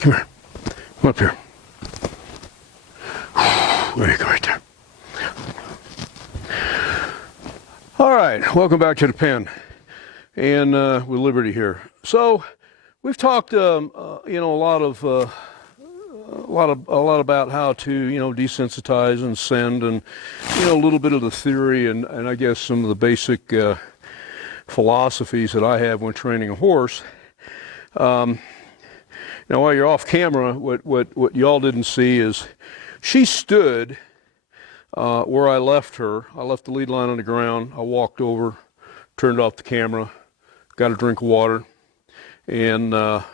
Come here. Come up here. There you go, right there. All right, welcome back to the pen, and with Liberty here. So we've talked, a lot about how to, desensitize and send, and a little bit of the theory, and I guess some of the basic philosophies that I have when training a horse. Now, while you're off camera, what y'all didn't see is she stood where I left her. I left the lead line on the ground. I walked over, turned off the camera, got a drink of water, and I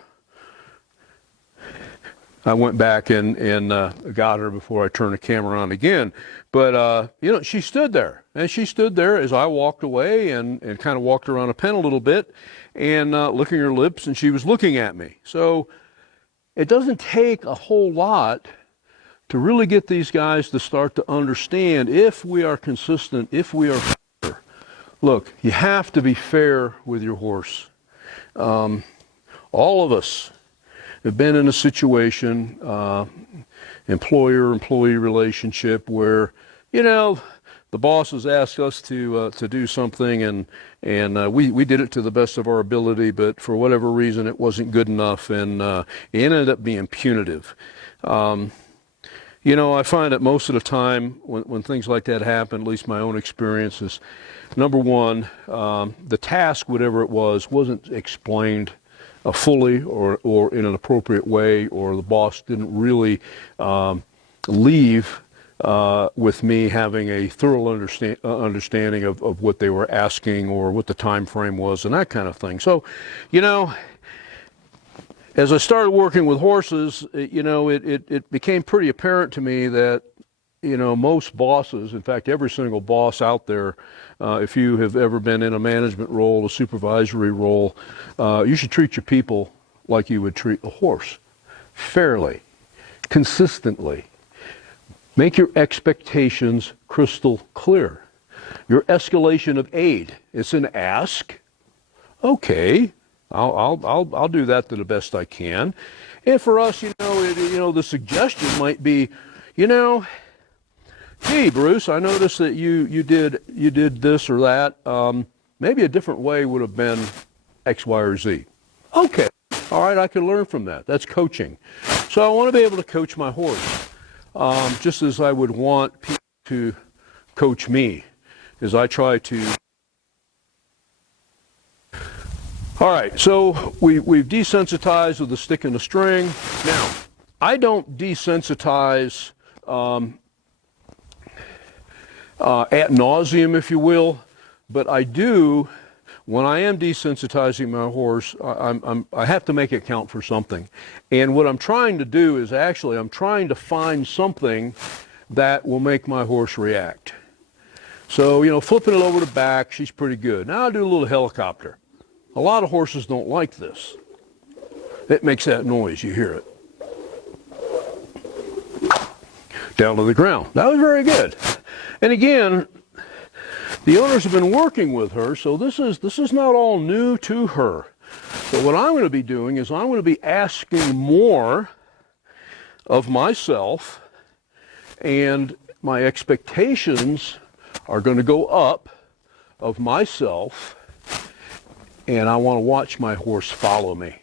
went back and got her before I turned the camera on again. But, she stood there. And she stood there as I walked away and kind of walked around the pen a little bit and licking her lips, and she was looking at me. So it doesn't take a whole lot to really get these guys to start to understand if we are consistent, if we are fair. Look, you have to be fair with your horse. All of us have been in a situation, employer-employee relationship, where, the bosses asked us to do something, and we did it to the best of our ability, but for whatever reason it wasn't good enough, and it ended up being punitive. I find that most of the time when things like that happen, at least my own experience is, number one, the task, whatever it was, wasn't explained fully or in an appropriate way, or the boss didn't really leave with me having a thorough understanding of what they were asking or what the time frame was and that kind of thing. So, as I started working with horses, it became pretty apparent to me that, most bosses, in fact, every single boss out there, if you have ever been in a management role, a supervisory role, you should treat your people like you would treat a horse, fairly, consistently. Make your expectations crystal clear. Your escalation of aid, it's an ask. Okay, I'll do that to the best I can. And for us, the suggestion might be, hey, Bruce, I noticed that you did this or that. Maybe a different way would have been X, Y, or Z. Okay, all right, I can learn from that. That's coaching. So I want to be able to coach my horse, just as I would want people to coach me, as I try to. All right, so we've desensitized with the stick and the string. Now, I don't desensitize ad nauseum, if you will, but I do, when I am desensitizing my horse, I have to make it count for something. And what I'm trying to do is I'm trying to find something that will make my horse react. So, flipping it over the back, she's pretty good. Now I'll do a little helicopter. A lot of horses don't like this. It makes that noise, you hear it. Down to the ground. That was very good. And again, the owners have been working with her, so this is not all new to her. So what I'm going to be doing is I'm going to be asking more of myself, and my expectations are going to go up of myself, and I want to watch my horse follow me.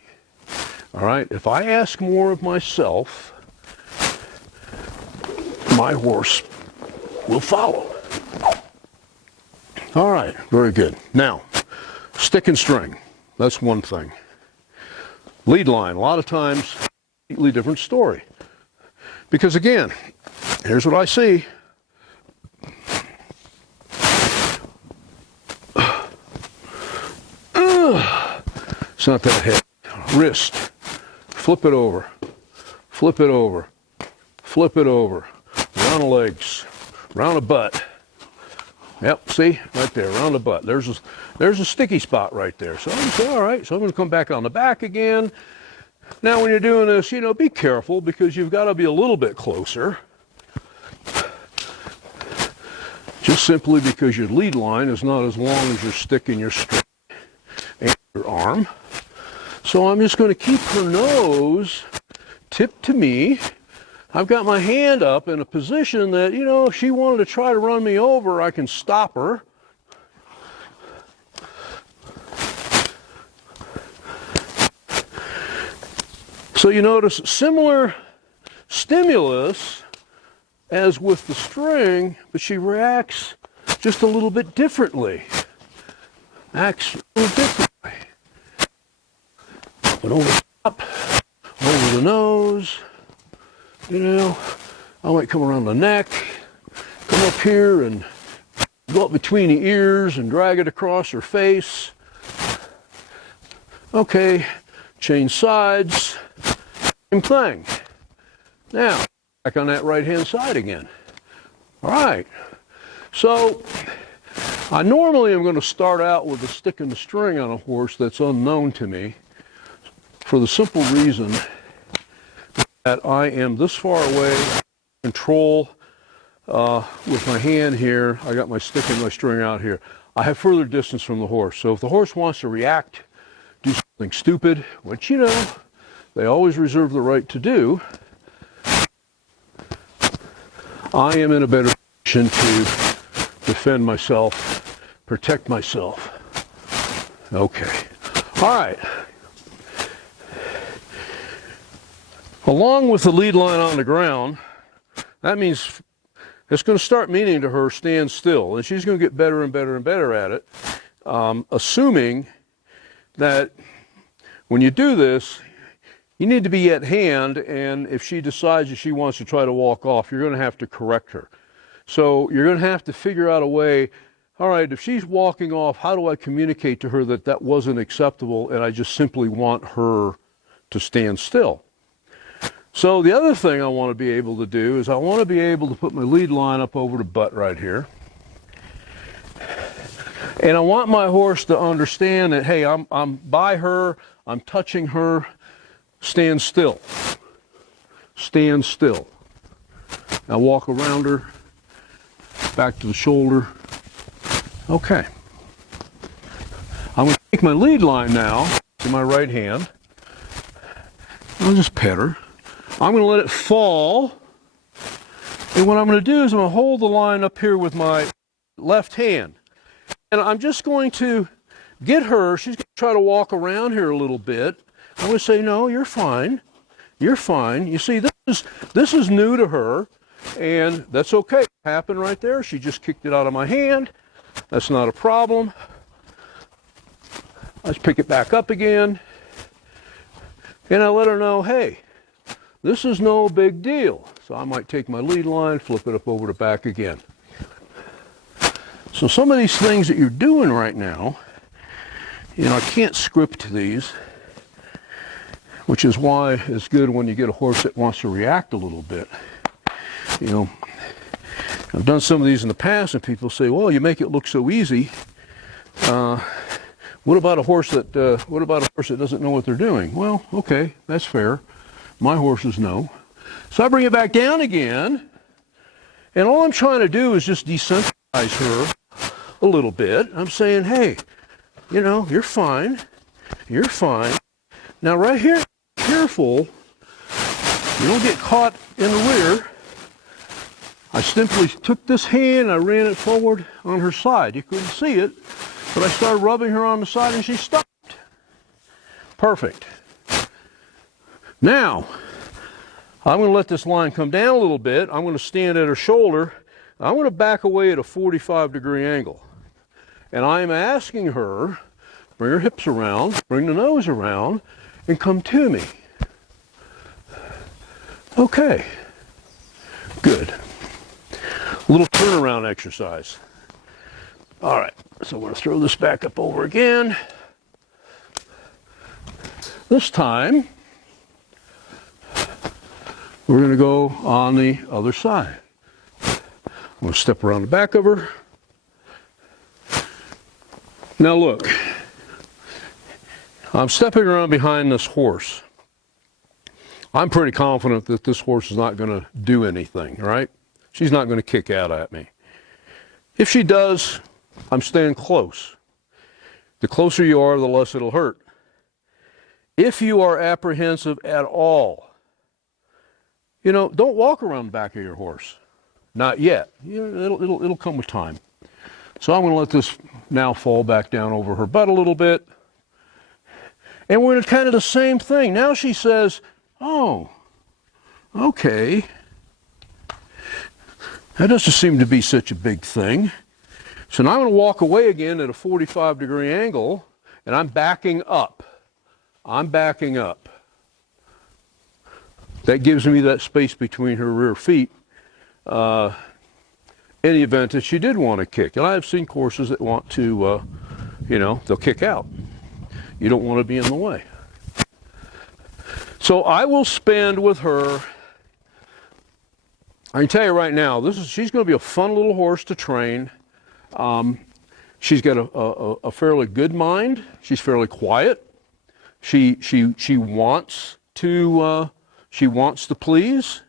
All right? If I ask more of myself, my horse will follow. All right, very good. Now, stick and string, that's one thing. Lead line, a lot of times, completely different story. Because again, here's what I see. It's not that heavy. Wrist, flip it over, flip it over, flip it over, round the legs, round the butt. Yep, see, right there, around the butt. There's a sticky spot right there. So I'm saying, all right, so I'm going to come back on the back again. Now when you're doing this, be careful, because you've got to be a little bit closer. Just simply because your lead line is not as long as your stick and your string and your arm. So I'm just going to keep her nose tipped to me. I've got my hand up in a position that, you know, if she wanted to try to run me over, I can stop her. So you notice similar stimulus as with the string, but she reacts just a little bit differently. Acts a little differently. But over the top, over the nose, you know, I might come around the neck, come up here and go up between the ears and drag it across her face. Okay, change sides, same thing. Now, back on that right-hand side again. All right, so I normally am going to start out with a stick and the string on a horse that's unknown to me for the simple reason that I am this far away, control with my hand here. I got my stick and my string out here. I have further distance from the horse. So if the horse wants to react, do something stupid, which, you know, they always reserve the right to do, I am in a better position to defend myself, protect myself. Okay. All right. Along with the lead line on the ground, that means it's going to start meaning to her stand still, and she's going to get better and better and better at it, assuming that when you do this, you need to be at hand, and if she decides that she wants to try to walk off, you're going to have to correct her. So you're going to have to figure out a way, all right, if she's walking off, how do I communicate to her that that wasn't acceptable and I just simply want her to stand still? So the other thing I want to be able to do is I want to be able to put my lead line up over the butt right here. And I want my horse to understand that, hey, I'm by her, I'm touching her, stand still. Stand still. Now walk around her, back to the shoulder. Okay. I'm going to take my lead line now in my right hand. I'll just pet her. I'm going to let it fall. And what I'm going to do is I'm going to hold the line up here with my left hand. And I'm just going to get her. She's going to try to walk around here a little bit. I'm going to say, no, you're fine. You're fine. You see, this is new to her, and that's okay. It happened right there. She just kicked it out of my hand. That's not a problem. Let's pick it back up again. And I let her know, hey, this is no big deal. So I might take my lead line, flip it up over the back again. So some of these things that you're doing right now, you know, I can't script these, which is why it's good when you get a horse that wants to react a little bit. You know, I've done some of these in the past, and people say, well, you make it look so easy. What about a horse that doesn't know what they're doing? Well, okay, that's fair. My horses know. So I bring it back down again, and all I'm trying to do is just desensitize her a little bit. I'm saying, hey, you know, you're fine. You're fine. Now right here, careful, you don't get caught in the rear. I simply took this hand, I ran it forward on her side. You couldn't see it, but I started rubbing her on the side and she stopped. Perfect. Now, I'm going to let this line come down a little bit. I'm going to stand at her shoulder. I'm going to back away at a 45-degree angle. And I'm asking her, bring her hips around, bring the nose around, and come to me. Okay. Good. A little turnaround exercise. All right. So I'm going to throw this back up over again. This time, we're going to go on the other side. I'm going to step around the back of her. Now look, I'm stepping around behind this horse. I'm pretty confident that this horse is not going to do anything, right? She's not going to kick out at me. If she does, I'm staying close. The closer you are, the less it'll hurt. If you are apprehensive at all, you know, don't walk around the back of your horse. Not yet. You know, it'll come with time. So I'm going to let this now fall back down over her butt a little bit. And we're in kind of the same thing. Now she says, oh, okay. That doesn't seem to be such a big thing. So now I'm going to walk away again at a 45-degree angle, and I'm backing up. I'm backing up. That gives me that space between her rear feet in the event that she did want to kick. And I've seen horses that want to, you know, they'll kick out. You don't want to be in the way. So I will spend with her, I can tell you right now, she's going to be a fun little horse to train. She's got a fairly good mind. She's fairly quiet. She wants to please.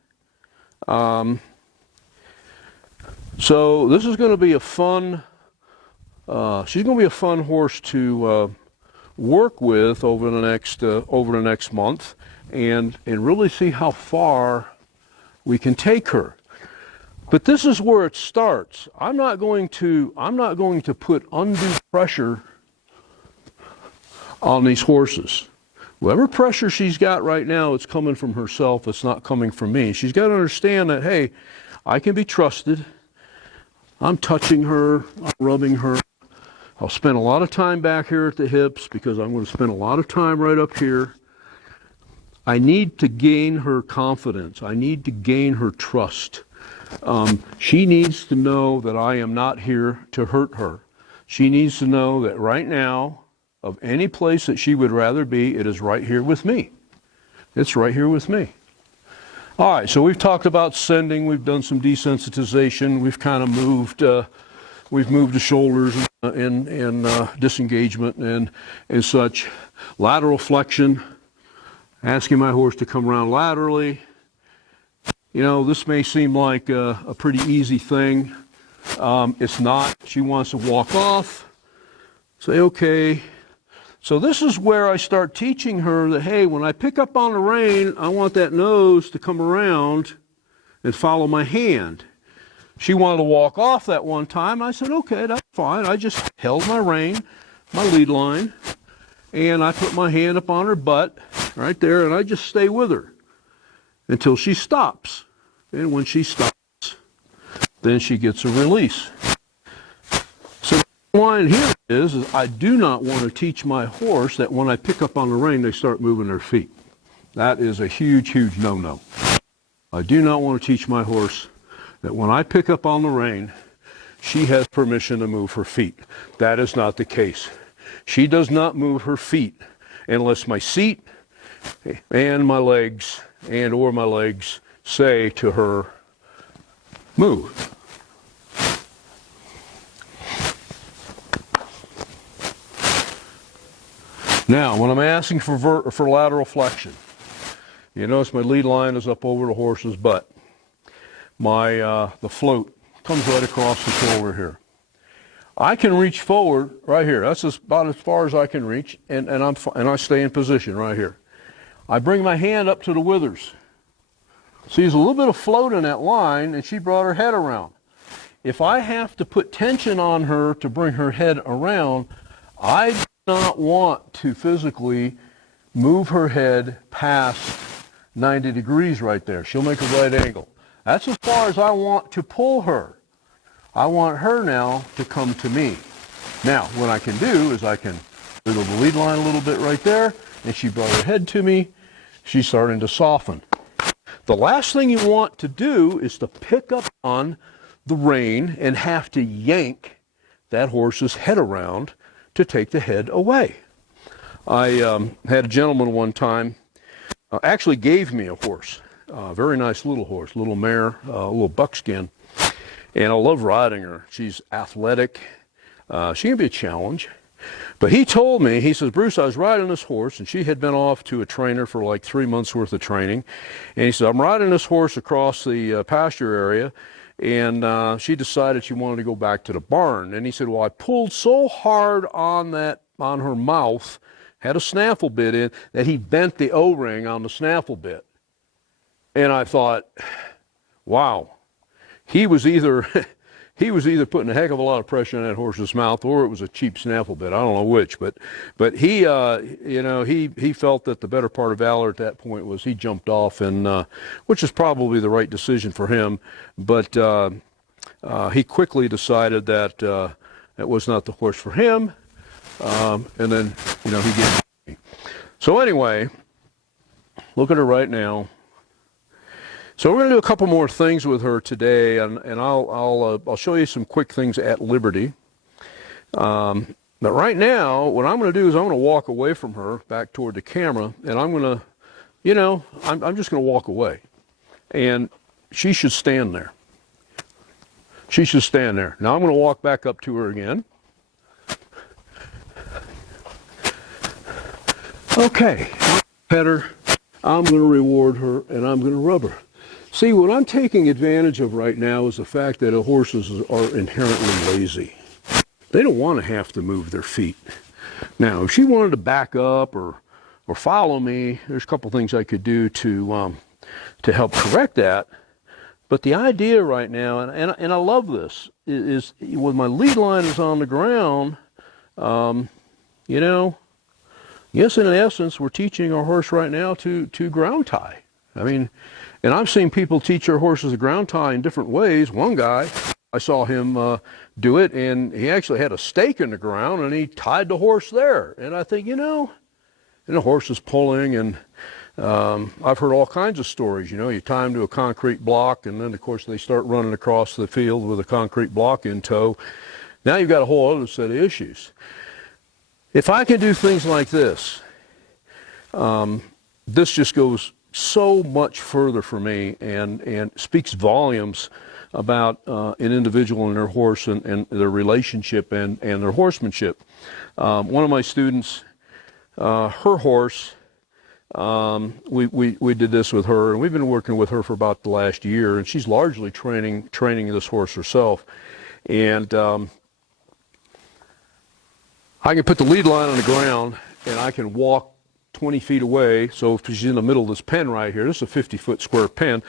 So this is going to be a fun. She's going to be a fun horse to work with over the next month, and really see how far we can take her. But this is where it starts. I'm not going to put undue pressure on these horses. Whatever pressure she's got right now, it's coming from herself. It's not coming from me. She's got to understand that, hey, I can be trusted. I'm touching her, I'm rubbing her. I'll spend a lot of time back here at the hips because I'm going to spend a lot of time right up here. I need to gain her confidence. I need to gain her trust. She needs to know that I am not here to hurt her. She needs to know that right now, of any place that she would rather be, it is right here with me. It's right here with me. All right, so we've talked about sending. We've done some desensitization. We've kind of moved. We've moved the shoulders and disengagement and such. Lateral flexion. Asking my horse to come around laterally. You know, this may seem like a pretty easy thing. It's not. She wants to walk off. Say, okay. So this is where I start teaching her that, hey, when I pick up on the rein, I want that nose to come around and follow my hand. She wanted to walk off that one time. I said, okay, that's fine. I just held my rein, my lead line, and I put my hand up on her butt right there, and I just stay with her until she stops. And when she stops, then she gets a release. So the line here is I do not want to teach my horse that when I pick up on the rein, they start moving their feet. That is a huge, huge no-no. I do not want to teach my horse that when I pick up on the rein, she has permission to move her feet. That is not the case. She does not move her feet unless my seat and my legs or my legs say to her, move. Now, when I'm asking for lateral flexion, you notice my lead line is up over the horse's butt. The float comes right across the shoulder here. I can reach forward right here. That's about as far as I can reach, and I stay in position right here. I bring my hand up to the withers. See, there's a little bit of float in that line, and she brought her head around. If I have to put tension on her to bring her head around, I do not want to physically move her head past 90 degrees right there. She'll make a right angle. That's as far as I want to pull her. I want her now to come to me. Now, what I can do is I can wiggle the lead line a little bit right there, and she brought her head to me. She's starting to soften. The last thing you want to do is to pick up on the rein and have to yank that horse's head around to take the head away. I had a gentleman one time actually gave me a horse, a very nice little horse, little mare, a little buckskin, and I love riding her. She's athletic. She can be a challenge. But he told me, he says, Bruce, I was riding this horse, and she had been off to a trainer for like 3 months worth of training. And he said, I'm riding this horse across the pasture area, and she decided she wanted to go back to the barn. And he said, well, I pulled so hard on her mouth, had a snaffle bit in, that he bent the O-ring on the snaffle bit. And I thought, wow, he was either he was either putting a heck of a lot of pressure in that horse's mouth, or it was a cheap snaffle bit. I don't know which, but he he felt that the better part of valor at that point was he jumped off, and which is probably the right decision for him. But he quickly decided that that was not the horse for him, and then he gave me. So anyway, look at her right now. So we're going to do a couple more things with her today, and I'll show you some quick things at Liberty. But right now, what I'm going to do is I'm going to walk away from her back toward the camera, and I'm going to, I'm just going to walk away, and she should stand there. She should stand there. Now I'm going to walk back up to her again. Okay, pet her. I'm going to reward her, and I'm going to rub her. See, what I'm taking advantage of right now is the fact that horses are inherently lazy. They don't want to have to move their feet. Now, if she wanted to back up or follow me, there's a couple things I could do to help correct that. But the idea right now, and I love this, is when my lead line is on the ground, yes, in essence, we're teaching our horse right now to ground tie. I mean, and I've seen people teach their horses a ground tie in different ways. One guy, I saw him do it, and he actually had a stake in the ground, and he tied the horse there. And I think, and the horse is pulling, and I've heard all kinds of stories. You tie them to a concrete block, and then, of course, they start running across the field with a concrete block in tow. Now you've got a whole other set of issues. If I can do things like this, this just goes so much further for me, and speaks volumes about an individual and their horse, and their relationship and their horsemanship. One of my students, her horse, we did this with her, and we've been working with her for about the last year, and she's largely training this horse herself. And I can put the lead line on the ground, and I can walk 20 feet away. So if she's in the middle of this pen right here, this is a 50-foot square pen,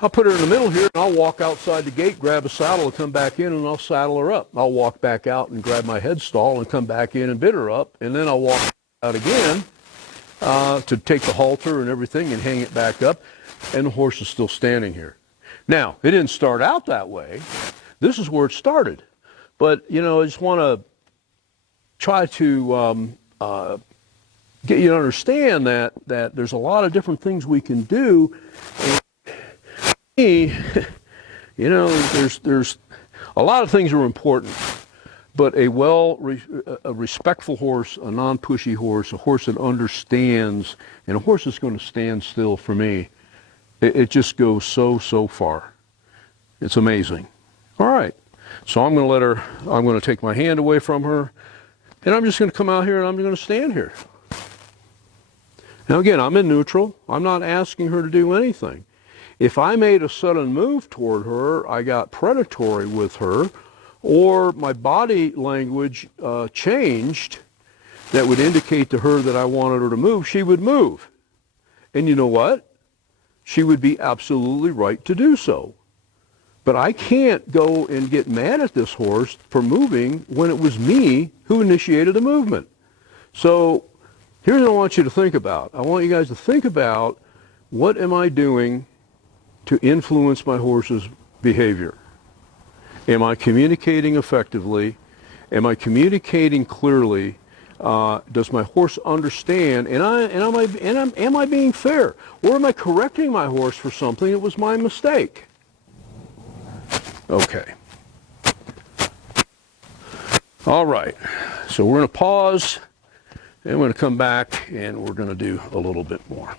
I'll put her in the middle here, and I'll walk outside the gate, grab a saddle, and come back in, and I'll saddle her up. I'll walk back out and grab my headstall and come back in and bid her up, and then I'll walk out again to take the halter and everything and hang it back up, and the horse is still standing here. Now, it didn't start out that way. This is where it started. But, I just want to try to get you to understand that there's a lot of different things we can do. And there's a lot of things are important, but a respectful horse, a non-pushy horse, a horse that understands, and a horse that's going to stand still, for me, it just goes so far. It's amazing. All right, so I'm going to take my hand away from her, and I'm just going to come out here and I'm going to stand here. Now again, I'm in neutral. I'm not asking her to do anything. If I made a sudden move toward her, I got predatory with her, or my body language changed that would indicate to her that I wanted her to move, she would move. And you know what? She would be absolutely right to do so. But I can't go and get mad at this horse for moving when it was me who initiated the movement. So here's what I want you to think about. I want you guys to think about, what am I doing to influence my horse's behavior? Am I communicating effectively? Am I communicating clearly? Does my horse understand? And am I being fair? Or am I correcting my horse for something that was my mistake? Okay. All right. So we're going to pause, and we're going to come back, and we're going to do a little bit more.